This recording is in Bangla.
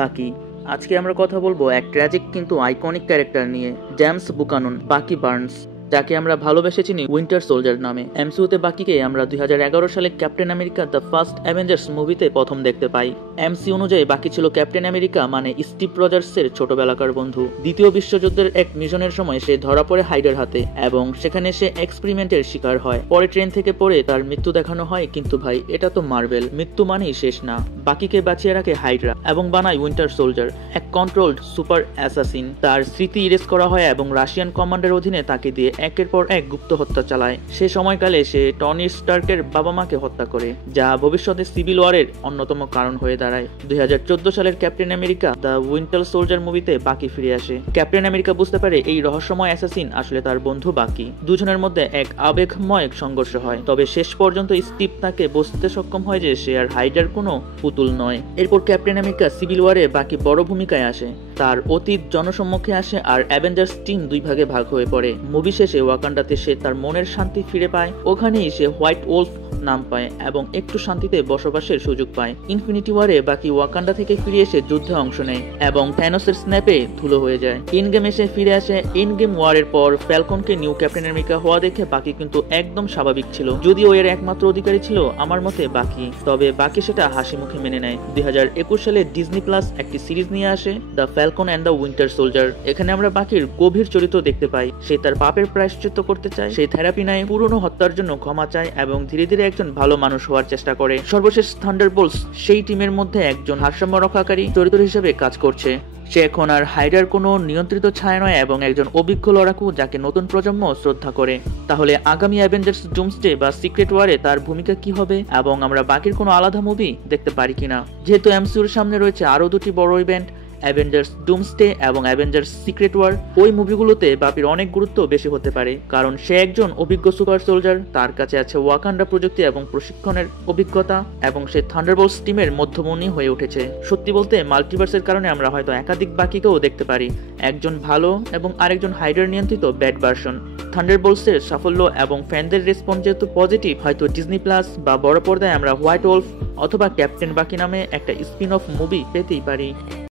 বাকি। আজকে আমরা কথা বলবো এক ট্র্যাজিক কিন্তু আইকনিক ক্যারেক্টার নিয়ে, জেমস বুকানন, বাকি বার্নস, যাকে আমরা ভালোবেসে চিনি উইন্টার সোলজার নামে। এমসিইউতে বাকিকে আমরা 2011 সালে captain America the first Avengers মুভিতে প্রথম দেখতে পাই। এমসি অনুযায়ী বাকি ছিল ক্যাপ্টেন আমেরিকা মানে স্টিভ রজার্সের ছোটবেলাকার বন্ধু। দ্বিতীয় বিশ্বযুদ্ধের এক মিশনের সময় সে ধরা পড়ে হাইডার হাতে এবং সেখানে সে এক্সপেরিমেন্টের শিকার হয়। পরে ট্রেন থেকে পড়ে তার মৃত্যু দেখানো হয়, কিন্তু ভাই এটা তো মার্ভেল, মৃত্যু মানেই শেষ না। বাকিকে বাঁচিয়ে রাখে হাইড্রা এবং বানায় উইন্টার সোলজার, এক কন্ট্রোলড সুপার অ্যাসাসিন। তার স্মৃতি ইরেজ করা হয় এবং রাশিয়ান কমান্ডের অধীনে তাকে দিয়ে একের পর এক গুপ্ত হত্যা চালায়। সে সময়কালে সে টনি স্টার্কের বাবা মাকে হত্যা করে, যা ভবিষ্যতে সিভিল ওয়ারের অন্যতম কারণ হয়ে দাঁড়ায়। 2014 সালের captain America the winter soldier মুভিতে বাকি ফিরে আসে। ক্যাপ্টেন আমেরিকা বুঝতে পারে এই রহস্যময় অ্যাসাসিন আসলে তার বন্ধু বাকি। দুজনের মধ্যে এক আবেগময় সংঘর্ষ হয়, তবে শেষ পর্যন্ত স্টিভ তাকে বুঝতে সক্ষম হয় যে সে আর হাইডার কোনো পুতুল নয়। এরপর ক্যাপ্টেন আমেরিকা সিভিল ওয়ারে বাকি বড় ভূমিকায় আসে। তার অতীত জনসম্মুখে আসে আর অ্যাভেঞ্জার্স টিম দুই ভাগে ভাগ হয়ে পড়ে। মুভি শেষে ওয়াকান্ডাতে সে তার মনের শান্তি ফিরে পায়। ওখানেই সে হোয়াইট ওলফ নাম পায় এবং একটু শান্তিতে বসবাসের সুযোগ পায়। ইনফিনিটি ওয়ারে বাকি ওয়াকান্ডা থেকে ফিরে এসে যুদ্ধে অংশ নেয় এবং থ্যানোসের স্ন্যাপে ধুলো হয়ে যায়। ইন গেম এসে ফিরে আসে। ইন গেম ওয়ারের পর ফ্যালকনকে নিউ ক্যাপ্টেন আমেরিকা হওয়া দেখে বাকি কিন্তু একদম স্বাভাবিক ছিল, যদিও এর একমাত্র অধিকারী ছিল আমার মতে বাকি। তবে বাকি সেটা হাসি মুখে মেনে নেয়। 2021 সালে ডিজনি প্লাস একটি সিরিজ নিয়ে আসে, the Falcon and the winter soldier. এখানে আমরা বাকির গভীর চরিত্র দেখতে পাই। সে তার পাপের প্রায়শ্চিত্ত করতে চায়, সে থেরাপি নেয়, পুরনো হত্যার জন্য ক্ষমা চায় এবং ধীরে ধীরে একজন ভালো মানুষ হওয়ার চেষ্টা করে। সর্বশেষ থান্ডারবোল্টস সেই টিমের মধ্যে একজন ভারসাম্য রক্ষাকারী চরিত্র হিসেবে কাজ করছে। সে এখন আর হাইডার কোনো নিয়ন্ত্রিত ছায়া নয় এবং একজন অভিজ্ঞ লড়াকু যাকে নতুন প্রজন্ম শ্রদ্ধা করে। তাহলে আগামী অ্যাভেঞ্জার্স ডুমসডে বা সিক্রেট ওয়ারে তার ভূমিকা কি হবে এবং আমরা বাকির কোনো আলাদা মুভি দেখতে পারি কিনা? যেহেতু এমসিইউর সামনে রয়েছে আরো দুটি বড় ইভেন্ট, অ্যাভেঞ্জার্স ডুমসডে এবং অ্যাভেঞ্জার্স সিক্রেট ওয়ার, ওই মুভিগুলোতে বাপির অনেক গুরুত্ব বেশি হতে পারে, কারণ সে একজন অভিজ্ঞ সুপার সোলজার। তার কাছে আছে ওয়াকান্ডা প্রযুক্তি এবং প্রশিক্ষণের অভিজ্ঞতা এবং সে থান্ডারবোল্টস টিমের মধ্যমণি হয়ে উঠেছে। সত্যি বলতে মাল্টিভার্সের কারণে আমরা হয়তো একাধিক বাকিকেও দেখতে পারি, একজন ভালো এবং আরেকজন হাইডার নিয়ন্ত্রিত ব্যাড ভার্সন। থান্ডারবোল্টসের সাফল্য এবং ফ্যানদের রেসপন্স যেহেতু পজিটিভ, হয়তো ডিজনি প্লাস বা বড় পর্দায় আমরা হোয়াইট ওলফ অথবা ক্যাপ্টেন বাকি নামে একটা স্পিন অফ মুভি পেতেই পারি।